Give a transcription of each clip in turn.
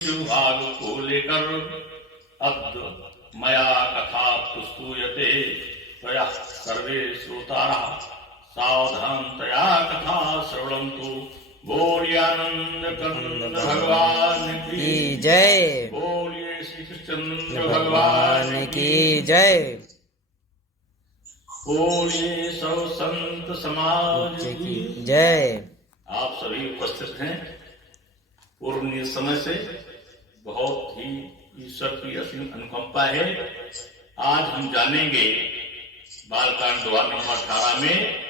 भाग को लेकर अद्य मया कथा प्रस्तूयते त्वया सर्वे श्रोतारः सावधानतया कथा श्रवणन्तु। बोलिए आनंद कंद भगवान की जय। बोलिए श्री कृष्ण भगवान की जय। बोलिए सब संत समाज की जय। आप सभी उपस्थित हैं। पूर्व समय से बहुत ही ईश्वर की असीम अनुकंपा है। आज हम जानेंगे बालकांड द्वार नंबर 18 में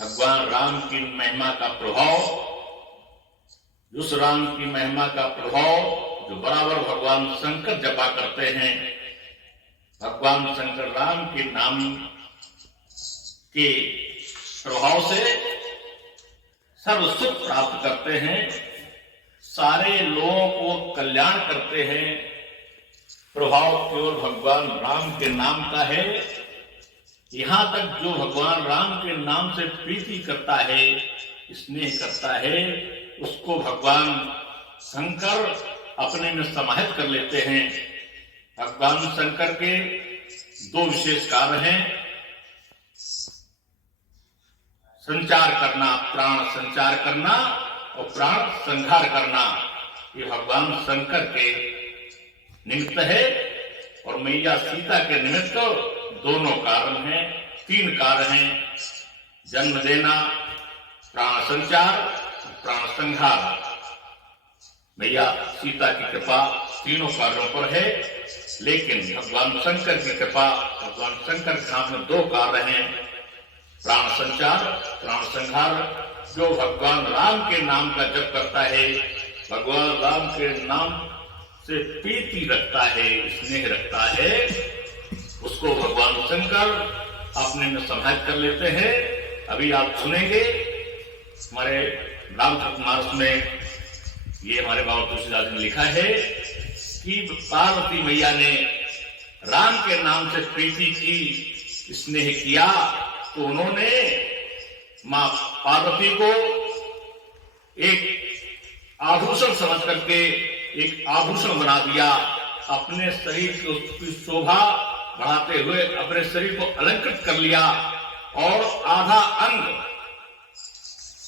भगवान राम की महिमा का प्रभाव, उस राम की महिमा का प्रभाव जो बराबर भगवान शंकर जपा करते हैं। भगवान शंकर राम के नाम के प्रभाव से सर्व सुख प्राप्त करते हैं, सारे लोगों को कल्याण करते हैं। प्रभाव केवल भगवान राम के नाम का है। यहाँ तक जो भगवान राम के नाम से प्रीति करता है, स्नेह करता है, उसको भगवान शंकर अपने में समाहित कर लेते हैं। भगवान शंकर के दो विशेष कार्य हैं। संचार करना, प्राण संचार करना और प्राण संहार करना, ये भगवान शंकर के निमित्त है। और मैया सीता के निमित्त दोनों कारण हैं, तीन कार्य हैं। जन्म देना, प्राण संचार, प्राण संहार। मैया सीता की कृपा तीनों कार्यों पर है, लेकिन भगवान शंकर की कृपा, भगवान शंकर के हाथ में दो कार्य हैं, प्राण संचार, प्राण संहार। जो भगवान राम के नाम का जप करता है, भगवान राम के नाम से प्रीति रखता है, स्नेह रखता है, उसको भगवान शंकर अपने में समाहित कर लेते हैं। अभी आप सुनेंगे हमारे रामचरितमानस में, ये हमारे बाबा तुलसीदास ने लिखा है कि पार्वती मैया ने राम के नाम से प्रीति की, स्नेह किया, तो उन्होंने मां पार्वती को एक आभूषण समझ करके एक आभूषण बना दिया। अपने शरीर की शोभा बढ़ाते हुए अपने शरीर को अलंकृत कर लिया और आधा अंग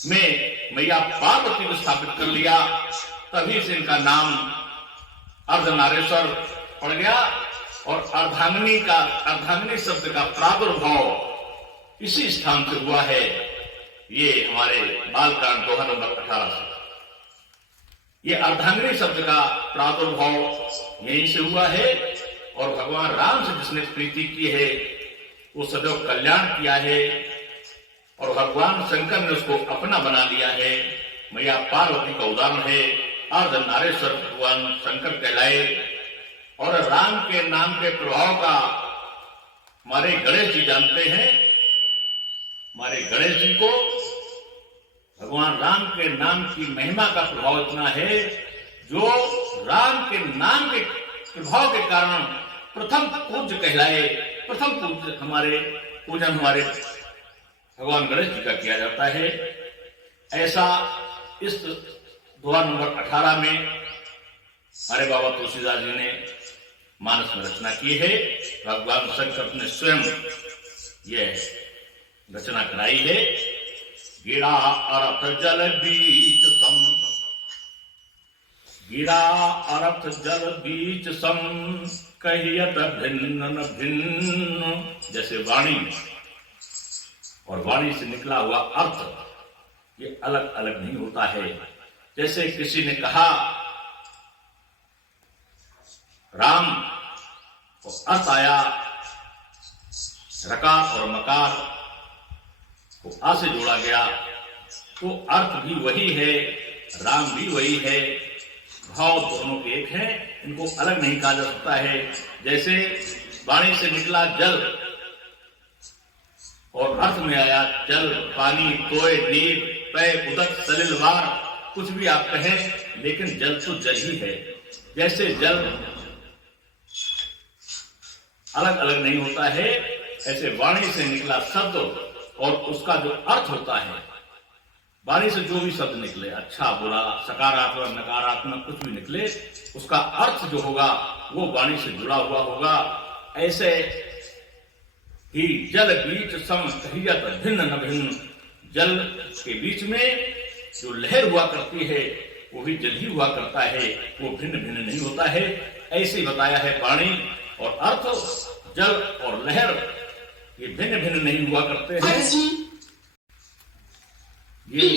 में मैया पार्वती को स्थापित कर लिया। तभी से इनका नाम अर्धनारेश्वर पड़ गया। और अर्धांगिनी शब्द का प्रादुर्भाव इसी स्थान से हुआ है। ये हमारे बालकांड दोहा नंबर 18 से ये अर्धांगिनी शब्द का प्रादुर्भाव यहीं से हुआ है। और भगवान राम से जिसने प्रीति की है, वो सदैव कल्याण किया है। और भगवान शंकर ने उसको अपना बना लिया है। मैया पार्वती का उदाहरण है। अर्धनारेश्वर भगवान शंकर कहलाए। और राम के नाम के प्रभाव का हमारे गणेश जी जानते हैं। हमारे गणेश जी को भगवान राम के नाम की महिमा का प्रभाव इतना है, जो राम के नाम के प्रभाव के कारण प्रथम पूज्य कहलाए। प्रथम पूजन हमारे भगवान गणेश जी का किया जाता है। ऐसा इस दोहा नंबर 18 में हमारे बाबा तुलसीदास जी ने मानस में रचना की है। भगवान शंकर ने स्वयं यह रचना कराई है। गिरा अर्थ जल बीच सम, गिरा अर्थ जल बीच सम, कहियत भिन्न न भिन्न। जैसे वाणी और वाणी से निकला हुआ अर्थ ये अलग अलग नहीं होता है। जैसे किसी ने कहा राम तो अर्थ आया, रकार और मकार को आ से जोड़ा गया, तो अर्थ भी वही है, राम भी वही है, भाव दोनों के एक हैं, इनको अलग नहीं कहा जा सकता है। जैसे वाणी से निकला जल और अर्थ में आया जल, पानी, तोय, नीर, पय, उदक, सलिल, वार, कुछ भी आप कहें, लेकिन जल तो जल ही है। जैसे जल अलग अलग नहीं होता है, ऐसे वाणी से निकला शब्द और उसका जो अर्थ होता है वाणी से जो भी शब्द निकले, अच्छा बुरा, सकारात्मक नकारात्मक कुछ भी निकले, उसका अर्थ जो होगा वो वाणी से जुड़ा हुआ होगा। ऐसे ही जल बीच सम कहियत भिन्न न भिन्न, जल के बीच में जो लहर हुआ करती है वो भी जल ही हुआ करता है, वो भिन्न भिन्न नहीं होता है। ऐसे बताया है वाणी और अर्थ। जल और लहर ये भिन्न भिन्न नहीं हुआ करते हैं। ये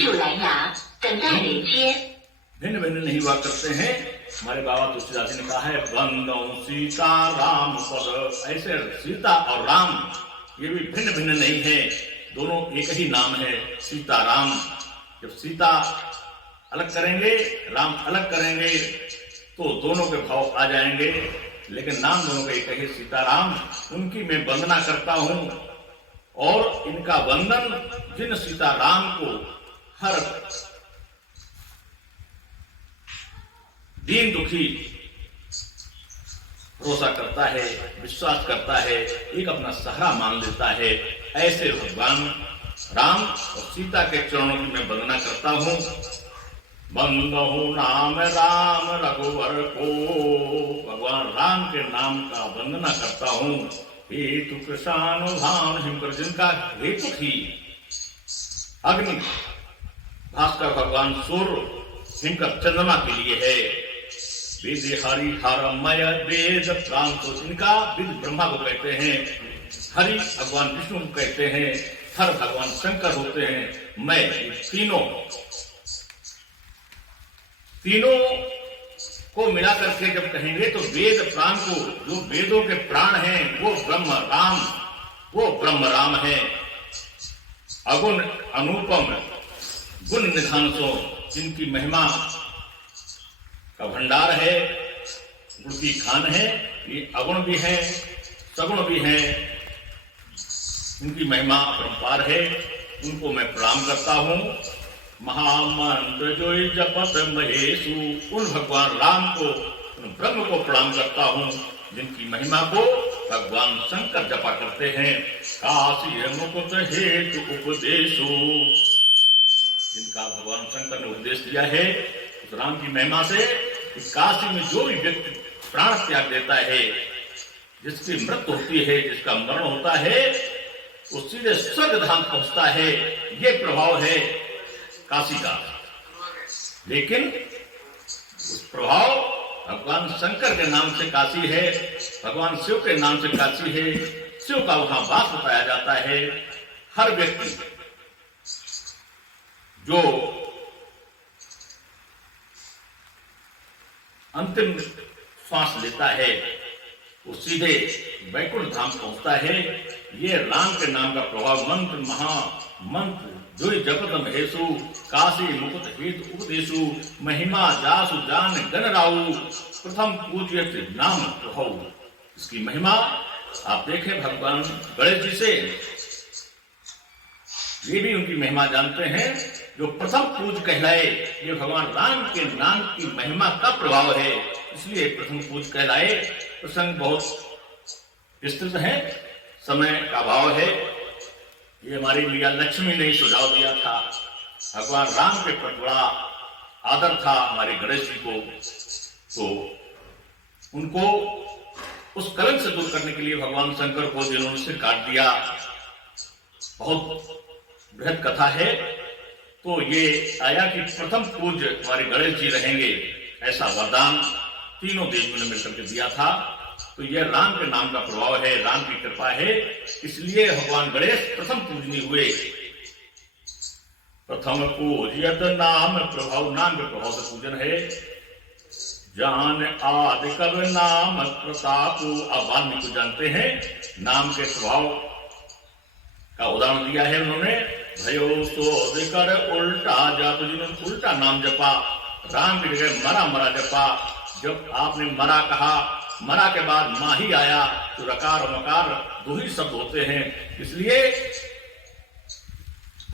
भिन्न भिन्न नहीं हुआ करते हैं। हमारे बाबा तुलसीदास जी ने कहा है बंदो सीता राम पद। ऐसे सीता और राम ये भी भिन्न भिन्न नहीं है, दोनों एक ही नाम है, सीता राम। जब सीता अलग करेंगे, राम अलग करेंगे तो दोनों के भाव आ जाएंगे, लेकिन नाम दोनों का एक ही सीताराम। उनकी मैं वंदना करता हूं और इनका वंदन जिन सीताराम को हर दीन दुखी भरोसा करता है, विश्वास करता है, एक अपना सहारा मान लेता है, ऐसे भगवान राम और सीता के चरणों की मैं वंदना करता हूं। बंदहु नाम राम रघुवर को, भगवान राम के नाम का वंदना करता हूं। हेतु कृष्णानुभान हिमकर, जिनका हेतु ही अग्नि भास्कर भगवान सूर्य हिमकर चंद्रमा के लिए है। वेद हरि हरमय वेद प्रांत, इनका वेद ब्रह्मा को कहते हैं, हरि भगवान विष्णु को कहते हैं, हर भगवान शंकर होते हैं। मैं तीनों को मिला करके जब कहेंगे तो वेद प्राण को, जो वेदों के प्राण हैं वो ब्रह्म राम है। अगुण अनुपम गुण निधान सो, जिनकी महिमा का भंडार है, गुण की खान है। ये अगुण भी है, सगुण भी है, इनकी महिमा अपरंपार है, उनको मैं प्रणाम करता हूं। महामंत्र जो जपत महेशु, उन भगवान राम को, उन ब्रह्म को प्रणाम करता हूं जिनकी महिमा को भगवान शंकर जपा करते हैं। काशी मुकुट हेतु उपदेशु, जिनका भगवान शंकर ने उपदेश दिया है उस राम की महिमा से कि काशी में जो भी व्यक्ति प्राण त्याग देता है, जिसकी मृत्यु होती है, जिसका मरण होता है, वो सीधे स्वर्ग धाम पहुंचता है। ये प्रभाव है काशी का। लेकिन उस प्रभाव भगवान शंकर के नाम से काशी है, भगवान शिव के नाम से काशी है, शिव का वहां वास बताया जाता है। हर व्यक्ति जो अंतिम श्वास लेता है वो सीधे वैकुंठ धाम पहुंचता है। ये राम के नाम का प्रभाव मंत्र महामंत्र जो जपत महेशु, काशी मुकुट हेतु उपदेशु, महिमा जासु जान गण राउ, प्रथम पूज्य नाम प्रभु। इसकी महिमा आप देखें भगवान गणेश जी से, ये भी उनकी महिमा जानते हैं। जो प्रथम पूज कहलाए, ये भगवान राम के नाम की महिमा का प्रभाव है, इसलिए प्रथम पूज कहलाए। प्रसंग बहुत विस्तृत है, समय का अभाव है। ये हमारी मैया लक्ष्मी ने सुझाव दिया था। भगवान राम के प्रति बड़ा आदर था हमारे गणेश जी को, तो उनको उस कलंक से दूर करने के लिए भगवान शंकर को जिन्होंने सिर काट दिया, बहुत बृहद कथा है। तो ये आया कि प्रथम पूज्य हमारे गणेश जी रहेंगे, ऐसा वरदान तीनों देवियों ने मिलकर के दिया था। तो यह राम के नाम का प्रभाव है, राम की कृपा है, इसलिए भगवान गणेश प्रथम पूजनीय हुए। प्रथम पूजियत नाम प्रभाव, नाम के प्रभाव से पूजन है। जान आदि कब नाम प्रताप, आप वाल्मीकि को जानते हैं, नाम के प्रभाव का उदाहरण दिया है उन्होंने। भयो शोध कर उल्टा जाप, जिन्होंने उल्टा नाम जपा, राम की जगह मरा मरा जपा। जब आपने मरा कहा, मरा के बाद माँ ही आया, तो रकार और मकार दो ही शब्द होते हैं, इसलिए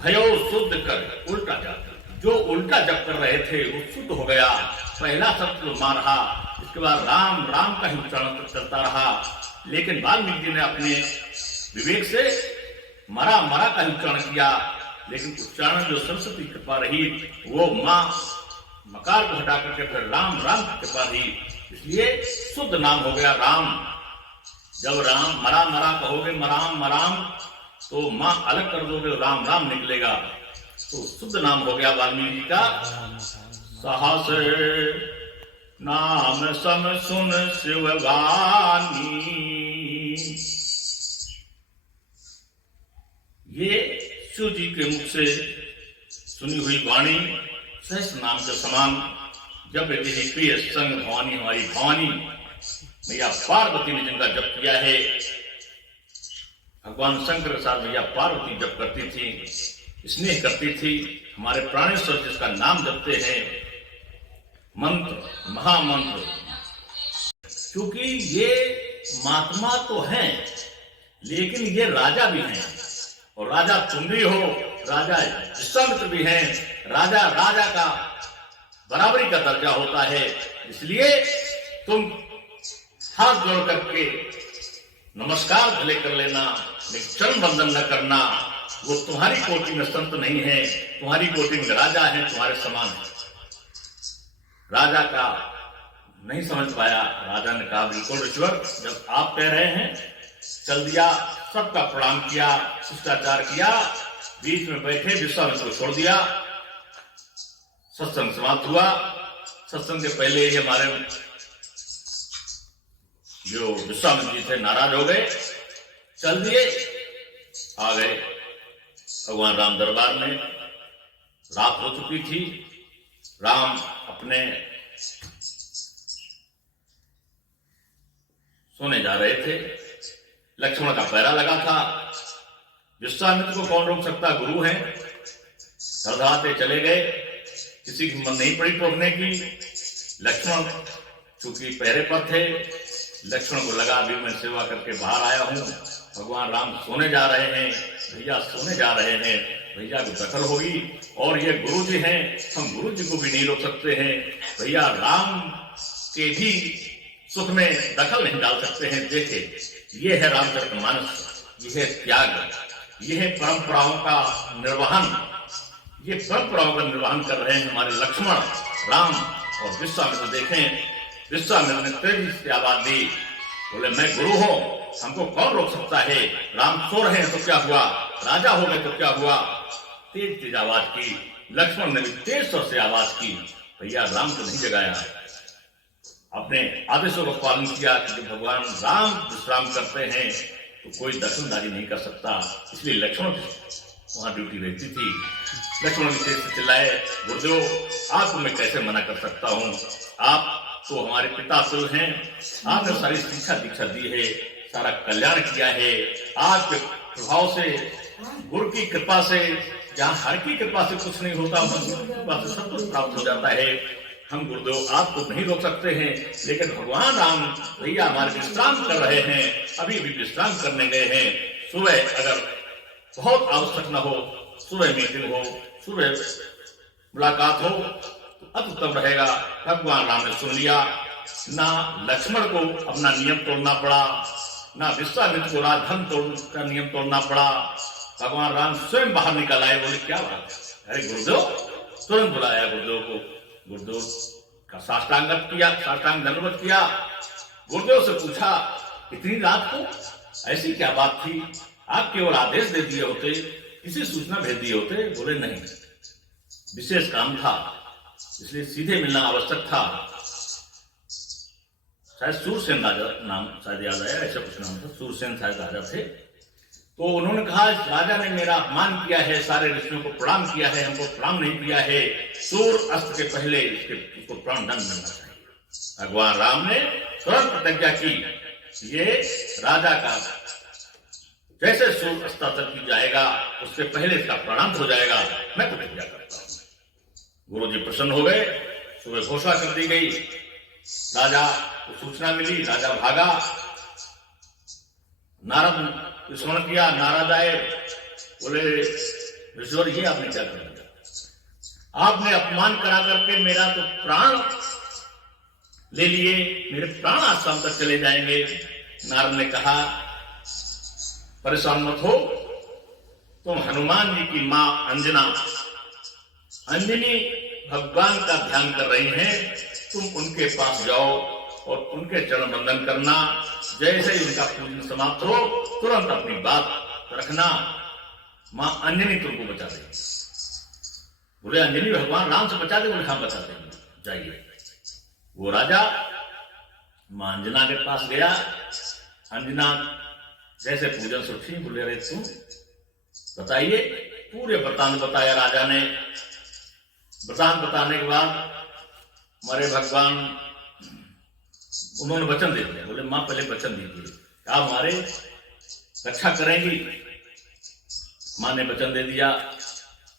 भयो शुद्ध कर उल्टा जाप, जो उल्टा जप कर रहे थे वो शुद्ध हो गया। पहला शब्द तो माँ रहा, इसके बाद राम राम का ही उच्चारण चलता रहा। लेकिन वाल्मीकि जी ने अपने विवेक से मरा मरा का ही उच्चारण किया, लेकिन उच्चारण जो सरस्वती कृपा रही वो माँ मकार को हटा करके फिर राम राम की कृपा रही, इसलिए शुद्ध नाम हो गया राम। जब राम मरा मरा कहोगे मराम मराम तो माँ अलग कर दोगे राम राम निकलेगा, तो शुद्ध नाम हो गया वाल्मीकि जी का। सहस नाम सम सुन शिववानी, ये शिव जी के मुख से सुनी हुई वाणी सहस नाम के समान। जब यदि प्रिय संग भवानी, हमारी भवानी मैया पार्वती ने जिनका जप किया है, भगवान शंकर के साथ मैया पार्वती जप करती थी, स्नेह करती थी। हमारे प्राणेश्वर जिसका नाम जपते हैं, मंत्र महामंत्र, क्योंकि ये महात्मा तो हैं लेकिन ये राजा भी हैं, और राजा तुम भी हो, राजा विश्वामित्र भी हैं। राजा राजा का बराबरी का दर्जा होता है, इसलिए तुम हाथ जोड़ करके नमस्कार भले कर लेना, लेकिन चरण बंदन न करना। वो तुम्हारी कोटि में संत नहीं है, तुम्हारी कोटि में राजा है, तुम्हारे समान है। राजा का नहीं समझ पाया, राजा ने कहा बिल्कुल ईश्वर, जब आप कह रहे हैं चल दिया, सबका प्रणाम किया, शिष्टाचार किया, बीच में बैठे विश्वामित्र को छोड़ दिया। सत्संग समाप्त हुआ। सत्संग के पहले ही हमारे जो विश्वामित्र जी थे नाराज हो गए, चल दिए, आ गए भगवान राम दरबार में। रात हो चुकी थी, राम अपने सोने जा रहे थे, लक्ष्मण का पैरा लगा था। विश्वामित्र को कौन रोक सकता, गुरु हैं, धड़धड़ाते चले गए, किसी की हिम्मत नहीं पड़ी टोकने की। लक्ष्मण चूंकि पहरे पर थे, लक्ष्मण को लगा अभी मैं सेवा करके बाहर आया हूं, भगवान राम सोने जा रहे हैं, भैया सोने जा रहे हैं, भैया को दखल होगी, और ये गुरु जी हैं, हम गुरु जी को भी नहीं रोक सकते हैं, भैया राम के भी सुख में दखल नहीं डाल सकते हैं। देखे, ये है रामचरितमानस, ये है त्याग, ये है परंपराओं का निर्वहन, ये परंपराओं का निर्वहन कर रहे हैं हमारे लक्ष्मण, राम और विश्वामित्र। देखें, विश्वामित्र ने तेजी से आवाज दी, बोले मैं गुरु हूं, हमको कौन रोक सकता है। राम सो रहे हैं तो क्या हुआ, राजा हो गए तो क्या हुआ। तेज तेज आवाज की, लक्ष्मण ने भी तेज स्वर से आवाज की, भैया राम को नहीं जगाया, अपने आदेशों का पालन किया कि जब भगवान राम विश्राम करते हैं तो कोई दखलंदाजी नहीं कर सकता। इसलिए लक्ष्मण वहां ड्यूटी रहती थी। लक्ष्मण भी तेज से चिल्लाए, गुरुदेव आपको मैं कैसे मना कर सकता हूँ, आप तो हमारे पिता तो हैं, आपने सारी शिक्षा दीक्षा दी है, सारा कल्याण किया है, आपके प्रभाव से, गुरु की कृपा से, जहाँ हर की कृपा से कुछ नहीं होता, मन की कृपा से सब कुछ प्राप्त हो जाता है। हम गुरुदेव आपको नहीं रोक सकते हैं, लेकिन भगवान राम भैया हमारे विश्राम कर रहे हैं, अभी भी विश्राम करने गए हैं। सुबह अगर बहुत आवश्यक न हो, सुबह मीटिंग हो, सुबह मुलाकात हो तो अति उत्तम रहेगा। भगवान राम ने सुन लिया। ना लक्ष्मण को अपना नियम तोड़ना पड़ा, ना विश्वामित्र को राजधर्म का नियम तोड़ना पड़ा। भगवान राम स्वयं बाहर निकल आए, बोले क्या बात है, अरे गुरुदेव, तुरंत बुलाया गुरुदेव को। गुरुदेव का साष्टांग दंडवत किया। गुरुदेव से पूछा, इतनी रात को ऐसी क्या बात थी, आप केवल आदेश दे दिए होते, किसी सूचना भेज दिए होते। बोले नहीं, विशेष काम था, इसलिए सीधे मिलना आवश्यक था। शायद सूरसेन राजा नाम शायद याद आया, ऐसा कुछ नाम था, सूरसेन शायद राजा थे। तो उन्होंने कहा, राजा ने मेरा अपमान किया है, सारे ऋषियों को प्रणाम किया है, हमको प्रणाम नहीं किया है, सूर्य अस्त के पहले इसको प्राण दंड मिलना चाहिए। भगवान राम ने तुरंत प्रतिज्ञा की, ये राजा का जैसे सूर्य अस्ताचल की जाएगा उससे पहले इसका प्राणांत हो जाएगा, मैं प्रतिज्ञा करता हूं। गुरु जी प्रसन्न हो गए। सुबह घोषणा कर दी गई, राजा को सूचना मिली, राजा भागा। नारद स्मरण किया, नारद आए, बोले ऋषिवर ये आपने क्या कर दिया, आपने अपमान करा करके मेरा तो प्राण ले लिए, मेरे प्राण आज शाम तक चले जाएंगे। नारद ने कहा, परेशान मत हो, तुम हनुमान जी की मां अंजना अंजनी भगवान का ध्यान कर रही हैं, तुम उनके पास जाओ और उनके चरण वंदन करना। जैसे ही उनका पूजन समाप्त हो तुरंत अपनी बात रखना, मां अंजनी तुमको बचा देगी। बोले अंजनी भगवान राम से बचा दे? बोले हाँ बचा देंगे, जाइए। वो राजा मां अंजना के पास गया। अंजना जैसे पूजन से उठी, बोले अरे तुम बताइए। पूरे वृतांत बताया राजा ने। वृतांत बताने के बाद हमारे भगवान उन्होंने वचन दे दिया। बोले मां पहले वचन दीजिए, आप हमारे रक्षा करेंगी? मां ने वचन दे दिया।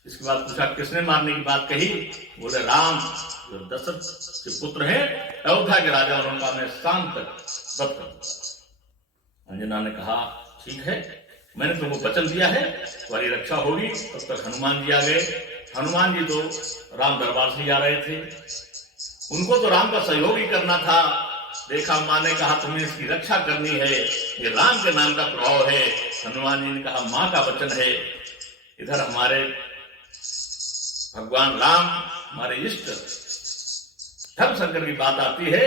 इसके बाद पूछा किसने मारने की बात कही? बोले राम जो दशरथ के पुत्र हैं, अयोध्या के राजा, उनका मैं शाम तक वध कर दूंगा। अंजना ने कहा ठीक है, मैंने तुमको वचन दिया है, तुम्हारी रक्षा होगी। तब तक हनुमान जी आ गए। हनुमान जी तो राम दरबार से ही आ रहे थे, उनको तो राम का सहयोग ही करना था। देखा मां ने कहा तुम्हें इसकी रक्षा करनी है, ये राम के नाम का प्रभाव है। हनुमान जी ने कहा मां का वचन है। इधर हमारे भगवान राम हमारे इष्ट धर्म शंकर की बात आती है।